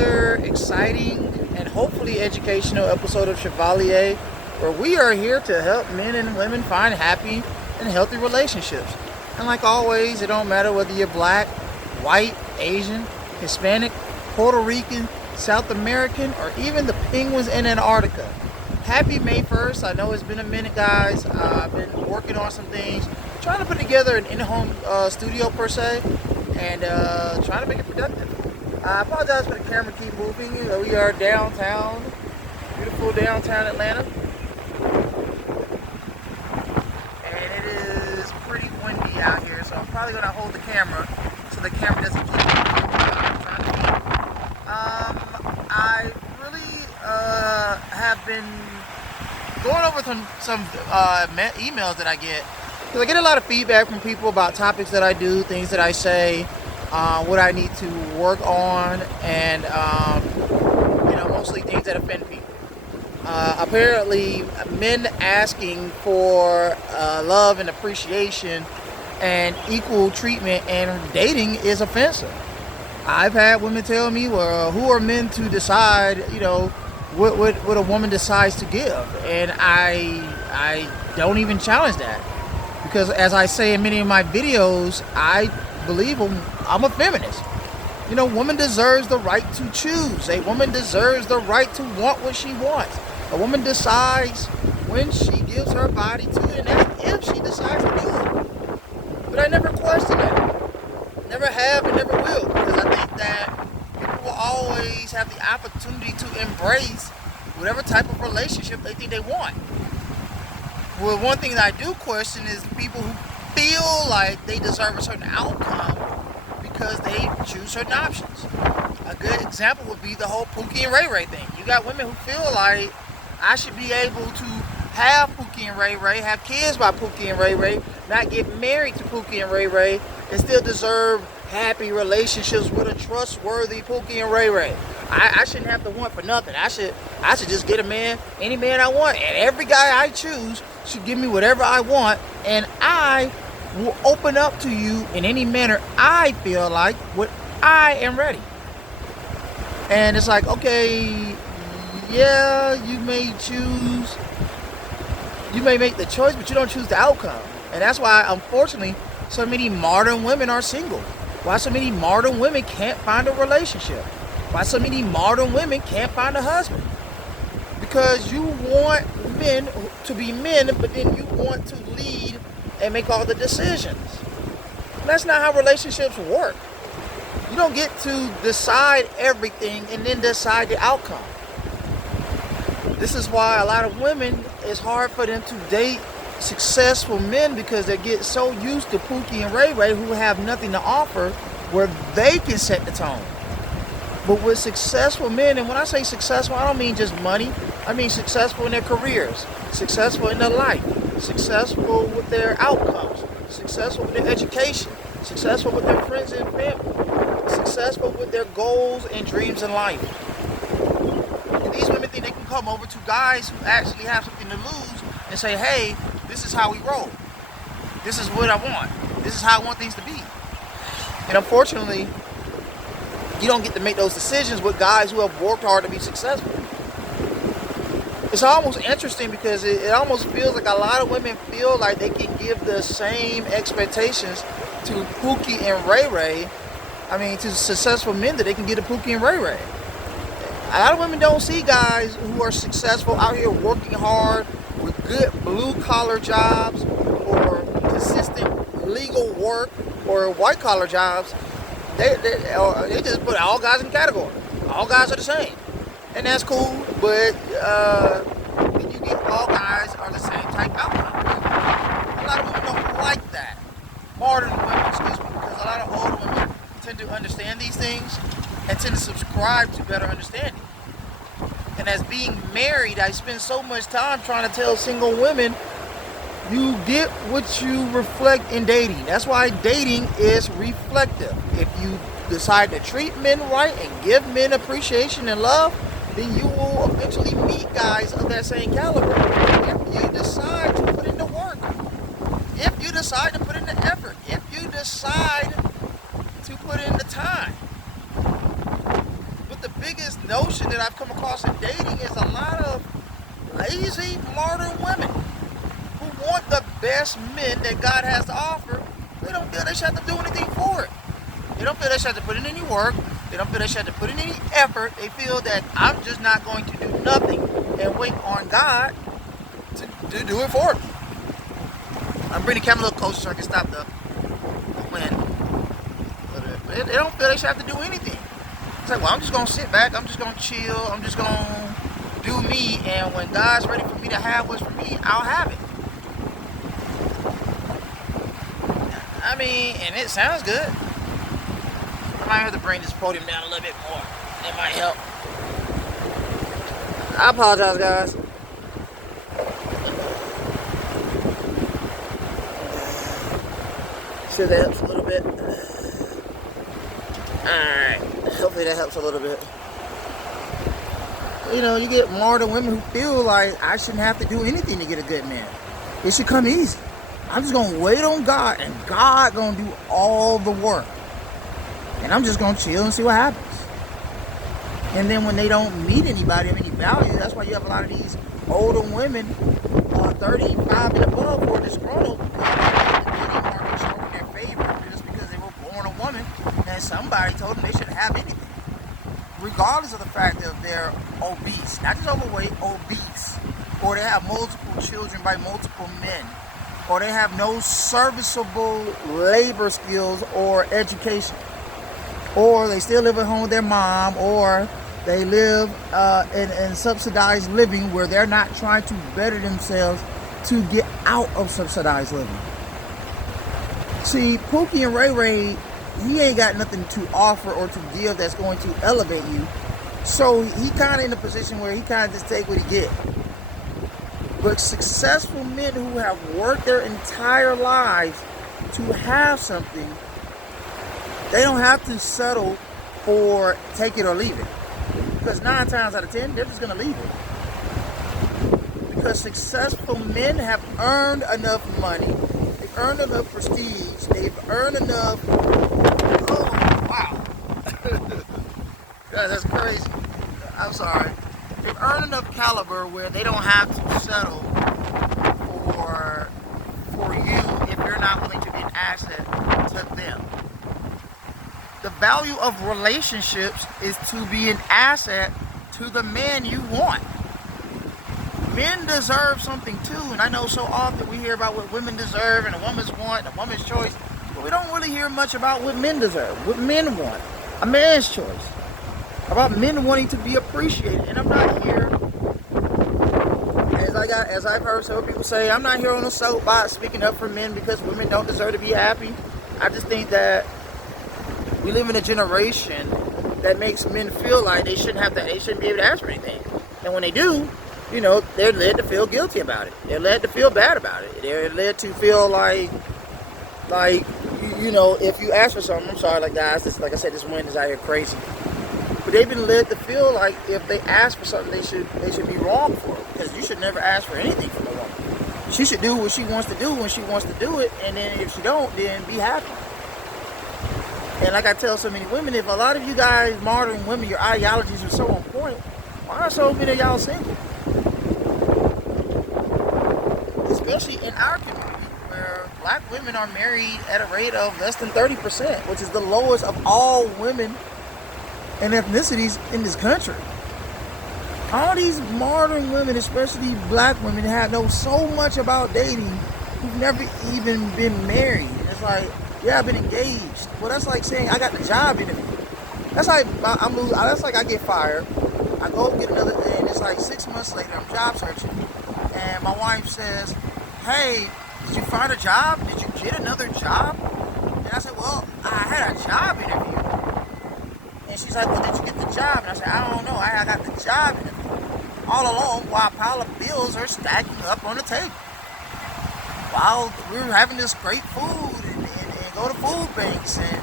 another exciting and hopefully educational episode of Chevalier, where we are here to help men and women find happy and healthy relationships. And like always, it don't matter whether you're black, white, Asian, Hispanic, Puerto Rican, South American, or even the penguins in Antarctica. Happy May 1st. I know it's been a minute, guys. I've been working on some things, trying to put together an in-home studio per se, and trying to make it productive. I apologize for the camera keep moving. We are downtown, beautiful downtown Atlanta, and it is pretty windy out here, so I'm probably going to hold the camera so the camera doesn't keep trying to keep. I really have been going over some emails that I get, because I get a lot of feedback from people about topics that I do, things that I say, what I need to work on, and mostly things that offend people. Apparently, men asking for love and appreciation and equal treatment and dating is offensive. I've had women tell me, well, who are men to decide, what a woman decides to give? And I don't even challenge that, because as I say in many of my videos, I believe I'm a feminist. Woman deserves the right to choose. A woman deserves the right to want what she wants. A woman decides when she gives her body to it, and that's if she decides to do it. But I never question that. Never have and never will, because I think that people will always have the opportunity to embrace whatever type of relationship they think they want. Well, one thing that I do question is people who feel like they deserve a certain outcome because they choose certain options. A good example would be the whole Pookie and Ray Ray thing. You got women who feel like I should be able to have Pookie and Ray Ray, have kids by Pookie and Ray Ray, not get married to Pookie and Ray Ray, and still deserve happy relationships with a trustworthy Pookie and Ray Ray. I shouldn't have to want for nothing. I should just get a man, any man I want, and every guy I choose should give me whatever I want, and I will open up to you in any manner I feel like what I am ready. And it's like, okay, yeah, you may make the choice, but you don't choose the outcome. And that's why, unfortunately, so many modern women are single. Why so many modern women can't find a relationship. Why so many modern women can't find a husband. Because you want men to be men, but then you want to lead and make all the decisions. That's not how relationships work. You don't get to decide everything and then decide the outcome. This is why a lot of women, it's hard for them to date successful men, because they get so used to Pookie and Ray Ray, who have nothing to offer, where they can set the tone. But with successful men, and when I say successful, I don't mean just money. I mean successful in their careers, successful in their life, successful with their outcomes, successful with their education, successful with their friends and family, successful with their goals and dreams in life. And these women think they can come over to guys who actually have something to lose and say, hey, this is how we roll. This is what I want. This is how I want things to be. And unfortunately, you don't get to make those decisions with guys who have worked hard to be successful. It's almost interesting, because it almost feels like a lot of women feel like they can give the same expectations to Pookie and Ray Ray, to successful men, that they can get to Pookie and Ray Ray. A lot of women don't see guys who are successful out here working hard with good blue-collar jobs or consistent legal work or white-collar jobs. They just put all guys in the category. All guys are the same. And that's cool, but when you get all guys are the same type outcome. A lot of women don't like that. Modern women, excuse me, because a lot of older women tend to understand these things and tend to subscribe to better understanding. And as being married, I spend so much time trying to tell single women, you get what you reflect in dating. That's why dating is reflective. If you decide to treat men right and give men appreciation and love, then you will eventually meet guys of that same caliber. If you decide to put in the work, if you decide to put in the effort, if you decide to put in the time. But the biggest notion that I've come across in dating is a lot of lazy modern women who want the best men that God has to offer. They don't feel they should have to do anything for it. They don't feel they should have to put in any work. They don't feel they should have to put in any effort. They feel that I'm just not going to do nothing and wait on God to do it for me. I'm bringing the camera a little closer so I can stop the wind. But they don't feel they should have to do anything. It's like, well, I'm just going to sit back. I'm just going to chill. I'm just going to do me. And when God's ready for me to have what's for me, I'll have it. I mean, and it sounds good. I might have to bring this podium down a little bit more. That might help. I apologize, guys. Sure that helps a little bit. Alright. Hopefully that helps a little bit. You know, you get modern women who feel like I shouldn't have to do anything to get a good man. It should come easy. I'm just going to wait on God, and God going to do all the work. And I'm just going to chill and see what happens. And then when they don't meet anybody of any value, that's why you have a lot of these older women, 35 and above, who are disgruntled because the dating market's showing in their favor just because they were born a woman and somebody told them they shouldn't have anything. Regardless of the fact that they're obese, not just overweight, obese, or they have multiple children by multiple men, or they have no serviceable labor skills or education, or they still live at home with their mom, or they live in subsidized living where they're not trying to better themselves to get out of subsidized living. See, Pookie and Ray Ray, he ain't got nothing to offer or to give that's going to elevate you. So he kind of in a position where he kind of just take what he get. But successful men who have worked their entire lives to have something, they don't have to settle for take it or leave it. Because 9 times out of 10, they're just going to leave it. Because successful men have earned enough money, they've earned enough prestige, they've earned enough... Oh, wow. That's crazy. I'm sorry. They've earned enough caliber where they don't have to settle for you if you're not willing to be an asset to them. The value of relationships is to be an asset to the man you want. Men deserve something too, and I know so often we hear about what women deserve and a woman's want, a woman's choice, but we don't really hear much about what men deserve, what men want, a man's choice, about men wanting to be appreciated. And I'm not here, as I've heard several people say, I'm not here on a soapbox speaking up for men because women don't deserve to be happy. I just think that we live in a generation that makes men feel like they shouldn't be able to ask for anything. And when they do, you know, they're led to feel guilty about it. They're led to feel bad about it. They're led to feel like, you know, if you ask for something, I'm sorry, like guys, like I said, this wind is out here crazy. But they've been led to feel like if they ask for something, they should be wrong for it. Because you should never ask for anything from a woman. She should do what she wants to do when she wants to do it, and then if she don't, then be happy. And like I tell so many women, if a lot of you guys, modern women, your ideologies are so on point, why are so many of y'all single? Especially in our community, where black women are married at a rate of less than 30%, which is the lowest of all women and ethnicities in this country. All these modern women, especially black women, know so much about dating who've never even been married. And it's like, yeah, I've been engaged. Well, that's like saying I got the job interview. That's like that's like I get fired. I go get another thing. It's like 6 months later, I'm job searching, and my wife says, "Hey, did you find a job? Did you get another job?" And I said, "Well, I had a job interview." And she's like, "Well, did you get the job?" And I said, "I don't know. I got the job interview." All along, while a pile of bills are stacking up on the table, while we're having this great food and go to food banks and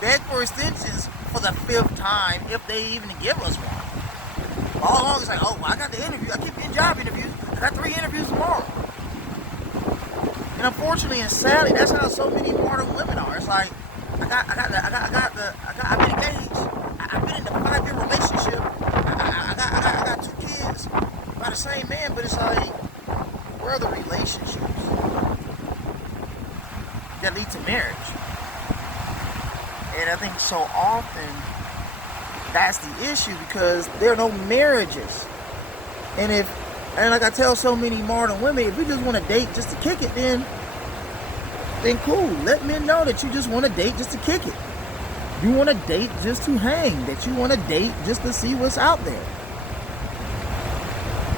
beg for extensions for the 5th time if they even give us one. All along it's like, oh, well, I got the interview. I keep getting job interviews. I got 3 interviews tomorrow. And unfortunately and sadly, that's how so many modern women are. It's like, I've been engaged. I've been in a 5-year relationship. And I think so often that's the issue, because there are no marriages. And like I tell so many modern women, if you just want to date just to kick it, then cool. Let men know that you just want to date just to kick it. You want to date just to hang. That you want to date just to see what's out there.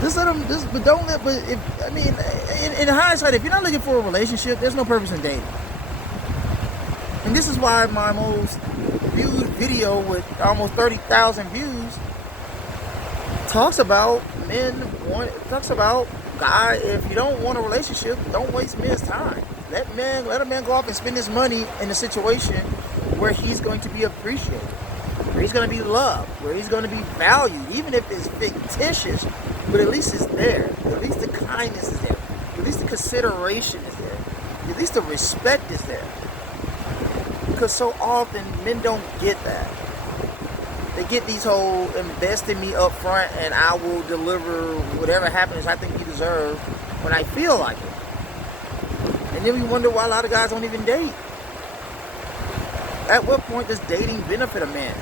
Just let them. But don't let. But if I mean, in hindsight, if you're not looking for a relationship, there's no purpose in dating. And this is why my most viewed video with almost 30,000 views talks about guy, if you don't want a relationship, don't waste men's time. Let a man go off and spend his money in a situation where he's going to be appreciated, where he's going to be loved, where he's going to be valued, even if it's fictitious, but at least it's there. At least the kindness is there. At least the consideration is there. At least the respect is there. Because so often men don't get that. They get these whole invest in me up front and I will deliver whatever happiness I think you deserve when I feel like it. And then we wonder why a lot of guys don't even date. At what point does dating benefit a man?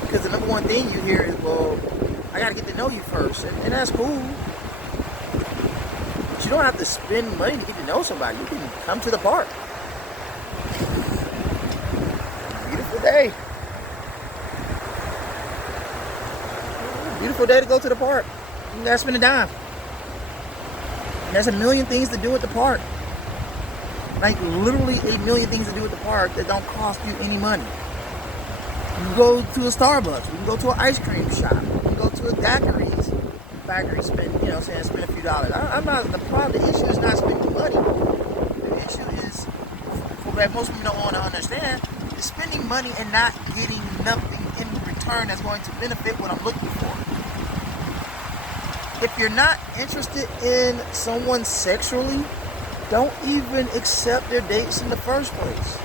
Because the number one thing you hear is, well, I gotta get to know you first. And that's cool. But you don't have to spend money to get to know somebody. You can come to the park. Beautiful day. Beautiful day to go to the park. You gotta spend a dime. And there's a million things to do at the park. Like literally a million things to do at the park that don't cost you any money. You can go to a Starbucks. You can go to an ice cream shop. You can go to a daiquiris. Spend a few dollars. I'm not the problem. The issue is not spending money. The issue is, what most people don't want to understand, is spending money and not getting nothing in return that's going to benefit what I'm looking for. If you're not interested in someone sexually, don't even accept their dates in the first place.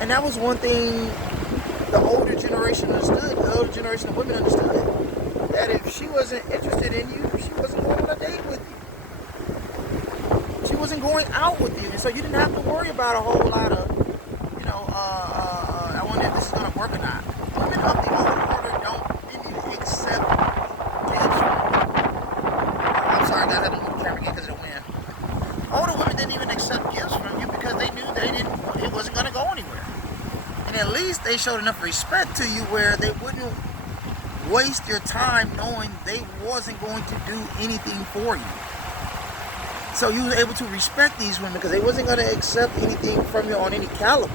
And that was one thing the older generation understood. The older generation of women understood. That if she wasn't interested in you, she wasn't going on a date with you. She wasn't going out with you. And so you didn't have to worry about a whole lot of, I wonder if this is going to work or not. Women of the old order don't really accept gifts. I'm sorry, guys, I had to move the camera again because of the wind. Older women didn't even accept gifts from you because they knew it wasn't going to go anywhere. And at least they showed enough respect to you where they wouldn't waste your time knowing they wasn't going to do anything for you. So you were able to respect these women because they wasn't going to accept anything from you on any caliber.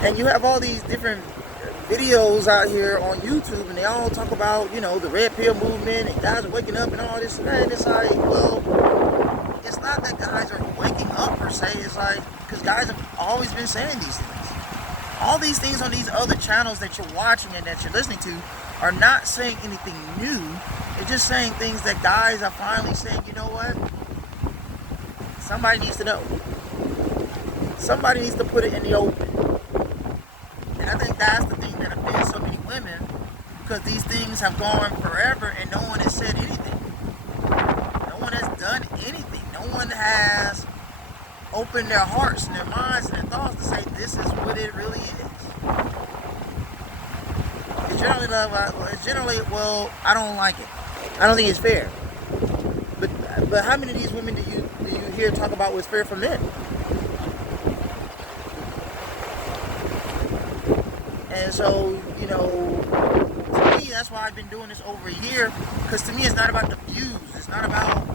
And you have all these different videos out here on YouTube, and they all talk about, the red pill movement, and guys are waking up and all this and that. And it's like, well, it's not that guys are waking up per se. It's like, because guys have always been saying these things. All these things on these other channels that you're watching and that you're listening to are not saying anything new. They're just saying things that guys are finally saying, you know what? Somebody needs to know. Somebody needs to put it in the open. And I think that's the thing that offends so many women, because these things have gone forever and no one has said anything. No one has done anything. No one has opened their hearts and their minds and their thoughts to say this is what it really is. It's generally, well, I don't like it. I don't think it's fair. But how many of these women do you hear talk about what's fair for men? And so, to me, that's why I've been doing this over a year, because to me it's not about the views. It's not about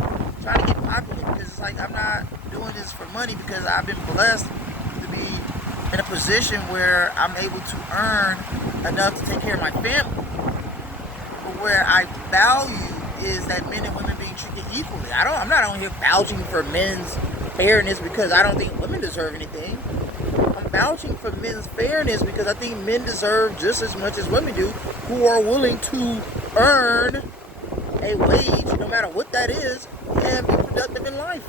trying to get popular, because it's like I'm not doing this for money, because I've been blessed to be in a position where I'm able to earn enough to take care of my family. But where I value is that men and women being treated equally. I'm not on here vouching for men's fairness because I don't think women deserve anything. I'm vouching for men's fairness because I think men deserve just as much as women do, who are willing to earn a wage, no matter what that is, and be productive in life.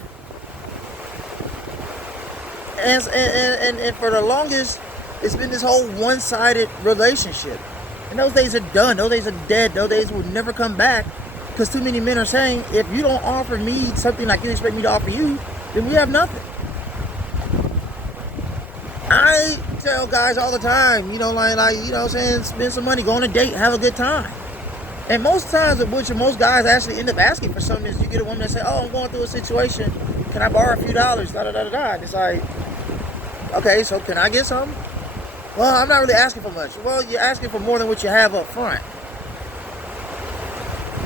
And for the longest, it's been this whole one-sided relationship. And those days are done. Those days are dead. Those days will never come back, because too many men are saying, if you don't offer me something like you expect me to offer you, then we have nothing. I tell guys all the time, you know, like you know what I'm saying, spend some money, go on a date, have a good time. And most times, which most guys actually end up asking for something, is you get a woman that say, oh, I'm going through a situation, can I borrow a few dollars, da-da-da-da-da. And it's like, okay, so can I get something? Well, I'm not really asking for much. Well, you're asking for more than what you have up front.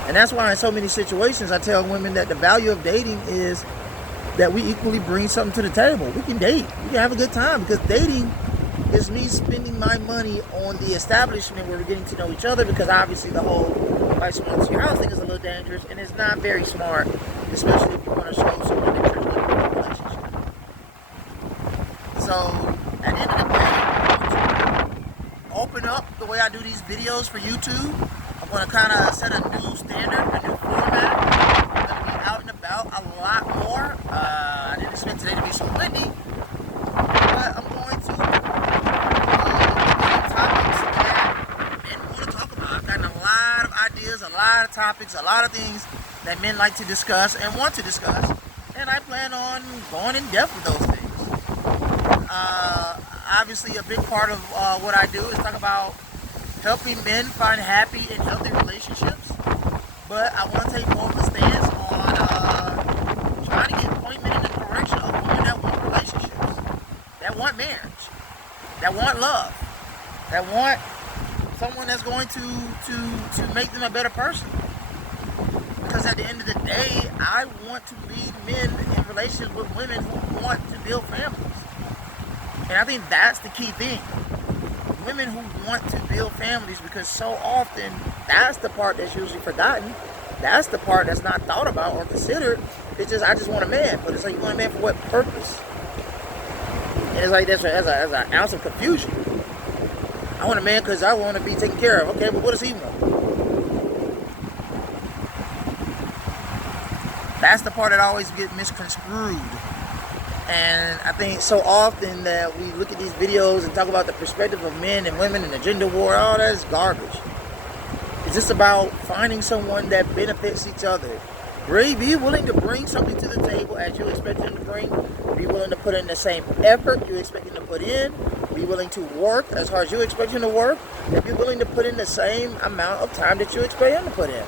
And that's why in so many situations I tell women that the value of dating is that we equally bring something to the table. We can date. We can have a good time, because dating is me spending my money on the establishment where we're getting to know each other, because obviously the whole invite someone to your house thing is a little dangerous, and it's not very smart, especially if you want to show someone that you're looking for a relationship. So at the end of the day, open up the way I do these videos for YouTube. I'm going to kind of set a new standard, a new format. I'm going to be out and about a lot more. I didn't expect today to be so windy, but I'm going to topics that men want to talk about. I've gotten a lot of ideas, a lot of topics, a lot of things that men like to discuss and want to discuss, and I plan on going in depth with those things. Obviously, a big part of what I do is talk about helping men find happy and healthy relationships, but I want to take more of a stance on trying to get point men in the direction of women that want relationships, that want marriage, that want love, that want someone that's going to make them a better person. Because at the end of the day, I want to lead men in relationships with women who want to build families. And I think that's the key thing. Women who want to build families, because so often that's the part that's usually forgotten. That's the part that's not thought about or considered. It's just, I just want a man. But it's like, you want a man for what purpose? And it's like, there's an ounce of confusion. I want a man because I want to be taken care of. Okay, but what does he want? That's the part that always gets misconstrued. And I think so often that we look at these videos and talk about the perspective of men and women and the gender war, all that is garbage. It's just about finding someone that benefits each other. Be willing to bring something to the table as you expect them to bring. Be willing to put in the same effort you expect them to put in. Be willing to work as hard as you expect him to work. And be willing to put in the same amount of time that you expect him to put in.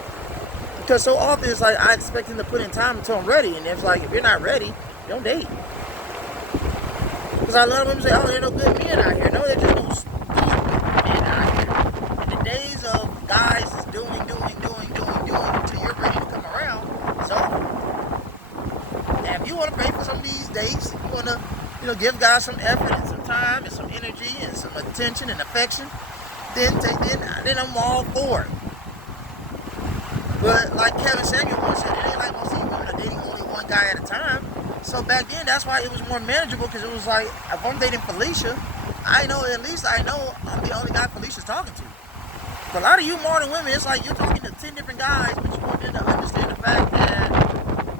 Because so often it's like, I expect him to put in time until I'm ready. And it's like, if you're not ready, don't date. Because a lot of women say, oh, there are no good men out here. No, they're just no stupid men out here. In the days of guys is doing until you're ready to come around, it's over. And if you want to pay for some of these dates, if you want to, give guys some effort and some time and some energy and some attention and affection, then I'm all for it. But like Kevin Samuel once said, it ain't like most of you women are dating only one guy at a time. So back then, that's why it was more manageable, because it was like, if I'm dating Felicia, at least I know I'm the only guy Felicia's talking to. For a lot of you modern women, it's like you're talking to 10 different guys, but you want them to understand the fact that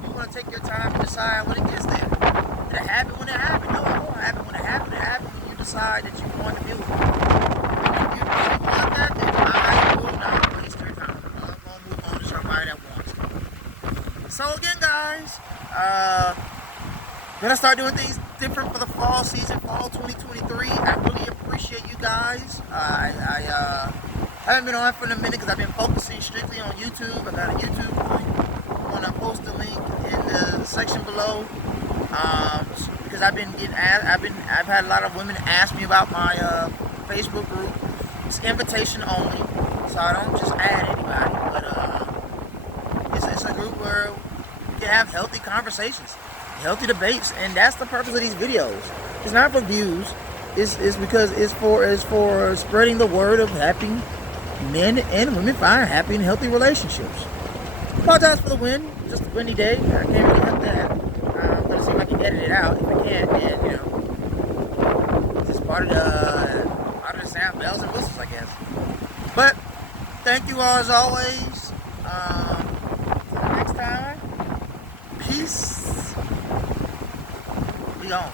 you want to take your time and decide when it gets there. Did it happen when it happened? No, it won't happen when it happened. It happened when you decide that you want to be with me. And if you really want that, then I will not waste your time. I'm going to move on to somebody that wants it. So again, guys, gonna start doing things different for the fall season, fall 2023. I really appreciate you guys. I haven't been on for a minute because I've been focusing strictly on YouTube. I got a YouTube link. I'm gonna post the link in the section below. Because I've had a lot of women ask me about my Facebook group. It's invitation only, so I don't just add anybody. But it's a group where we can have healthy conversations, healthy debates, and that's the purpose of these videos. It's not for views. It's because it's for spreading the word of helping men and women find happy and healthy relationships. Apologize for the wind. Just a windy day. I can't really help that. I'm gonna see if I can edit it out. If I can't, then it's just part of the sound, bells and whistles, I guess. But thank you all as always. Till the next time. Peace. We on.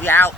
We out.